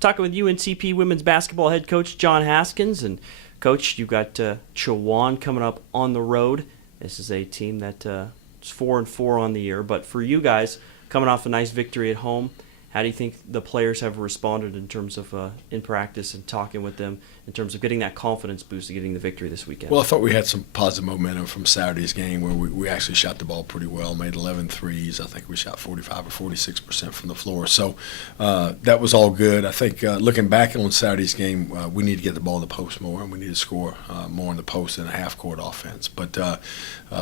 Talking with UNCP women's basketball head coach John Haskins. And, Coach, you've got Chowan coming up on the road. This is a team that is 4-4 on the year. But for you guys, coming off a nice victory at home, how do you think the players have responded in terms of in practice and talking with them in terms of getting that confidence boost of getting the victory this weekend? Well, I thought we had some positive momentum from Saturday's game where we actually shot the ball pretty well, made 11 threes. I think we shot 45 or 46% from the floor. So that was all good. I think looking back on Saturday's game, we need to get the ball in the post more, and we need to score more in the post in a half-court offense. But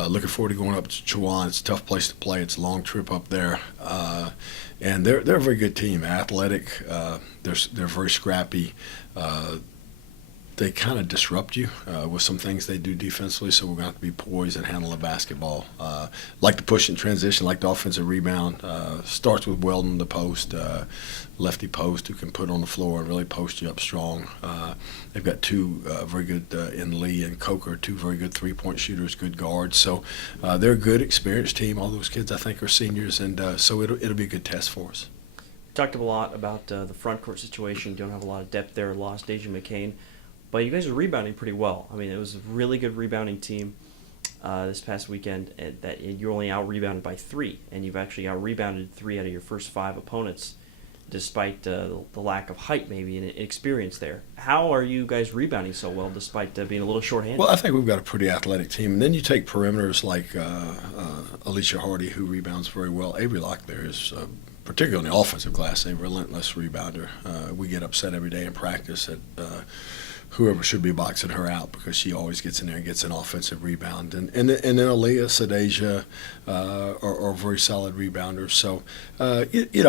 looking forward to going up to Chowan. It's a tough place to play. It's a long trip up there. And they're a very good team, athletic. They're very scrappy. They kind of disrupt you with some things they do defensively, so we're going to have to be poised and handle the basketball. Like the push and transition, like the offensive rebound. Starts with Weldon, the post, lefty post, who can put on the floor and really post you up strong. They've got two very good in Lee and Coker, two very good three-point shooters, good guards. So they're a good, experienced team. All those kids, I think, are seniors, and so it'll be a good test for us. Talked a lot about the front court situation. You don't have a lot of depth there. Lost Deja McCain. But you guys are rebounding pretty well. I mean, it was a really good rebounding team this past weekend. That you only out-rebounded by 3, and you've actually out-rebounded 3 out of your first 5 opponents, despite the lack of height maybe and experience there. How are you guys rebounding so well despite being a little short-handed? Well, I think we've got a pretty athletic team. And then you take perimeters like Alicia Hardy, who rebounds very well. Avery Locklear is particularly on the offensive glass, a relentless rebounder. We get upset every day in practice at whoever should be boxing her out because she always gets in there and gets an offensive rebound. And then Aaliyah, Sadeja are very solid rebounders. So, I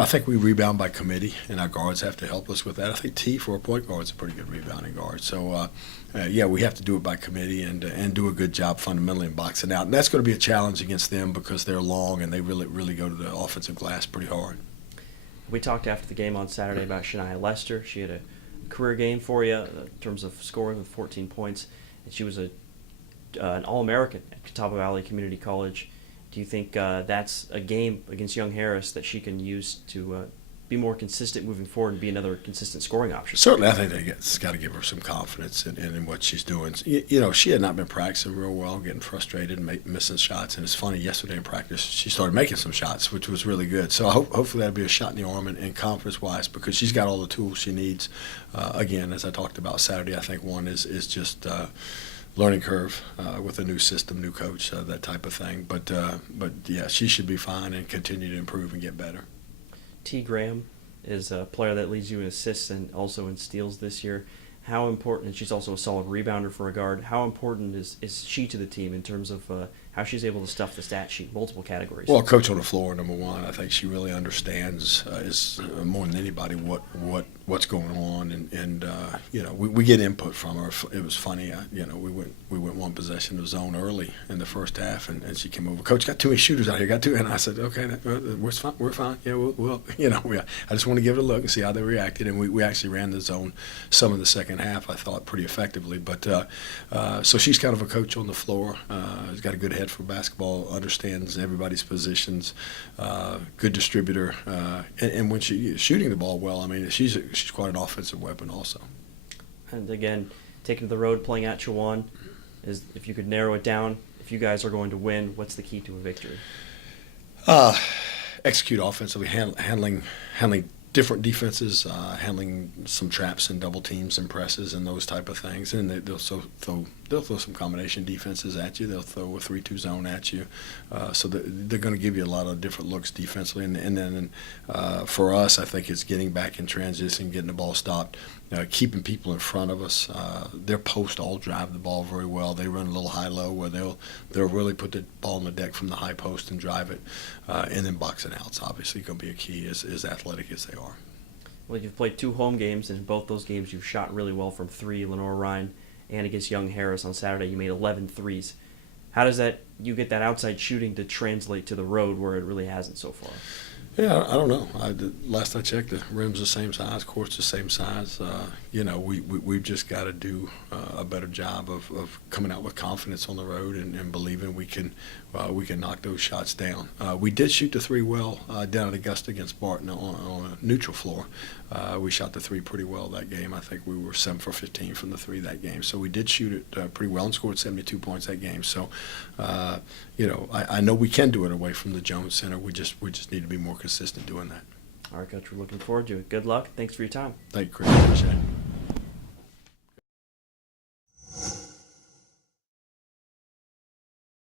think we rebound by committee, and our guards have to help us with that. I think T, for a point guard, is a pretty good rebounding guard. So, we have to do it by committee and do a good job fundamentally in boxing out. And that's going to be a challenge against them because they're long and they really go to the offensive glass pretty hard. We talked after the game on Saturday about Shania Lester. She had a career game for you in terms of scoring with 14 points, and she was an All-American at Catawba Valley Community College. Do you think that's a game against Young Harris that she can use to be more consistent moving forward and be another consistent scoring option? Certainly, I think it's got to give her some confidence in what she's doing. She had not been practicing real well, getting frustrated and missing shots. And it's funny, yesterday in practice, she started making some shots, which was really good. So hopefully that'll be a shot in the arm and confidence-wise because she's got all the tools she needs. Again, as I talked about Saturday, I think one is just learning curve with a new system, new coach, that type of thing. But yeah, she should be fine and continue to improve and get better. T. Graham is a player that leads you in assists and also in steals this year. How important, and she's also a solid rebounder for a guard, how important is she to the team in terms of how she's able to stuff the stat sheet, multiple categories? Well, coach on the floor, number one. I think she really understands more than anybody what's going on, and we get input from her. It was funny, we went one possession of zone early in the first half, and she came over. Coach, got too many shooters out here. Got too, and I said, okay, we're fine. Yeah, we'll I just want to give it a look and see how they reacted, and we actually ran the zone some in the second half. I thought pretty effectively, but so she's kind of a coach on the floor. Has got a good head for basketball, understands everybody's positions, good distributor, and when she's shooting the ball well, I mean, she's quite an offensive weapon also. And again, taking to the road, playing at Chowan, is if you could narrow it down, if you guys are going to win, what's the key to a victory? Execute offensively, handling different defenses, handling some traps and double teams and presses and those type of things. And they'll throw some combination defenses at you. They'll throw a 3-2 zone at you. So they're going to give you a lot of different looks defensively. And then for us, I think it's getting back in transition, getting the ball stopped, keeping people in front of us. Their post all drive the ball very well. They run a little high-low where they'll really put the ball on the deck from the high post and drive it. And then boxing out's obviously going to be a key, as athletic as they are. Well, you've played 2 home games, and in both those games you've shot really well from 3, Lenore Ryan, and against Young Harris on Saturday you made 11 threes. How does you get that outside shooting to translate to the road where it really hasn't so far? Yeah, I don't know. Last I checked, the rim's the same size, court's the same size. We've just got to do a better job of coming out with confidence on the road and believing we can knock those shots down. We did shoot the three well down at Augusta against Barton on a neutral floor. We shot the three pretty well that game. I think we were 7 for 15 from the three that game. So we did shoot it pretty well and scored 72 points that game. So, I know we can do it away from the Jones Center. We just need to be more consistent doing that. All right, Coach, we're looking forward to it. Good luck. Thanks for your time. Thank you, Chris. Appreciate it.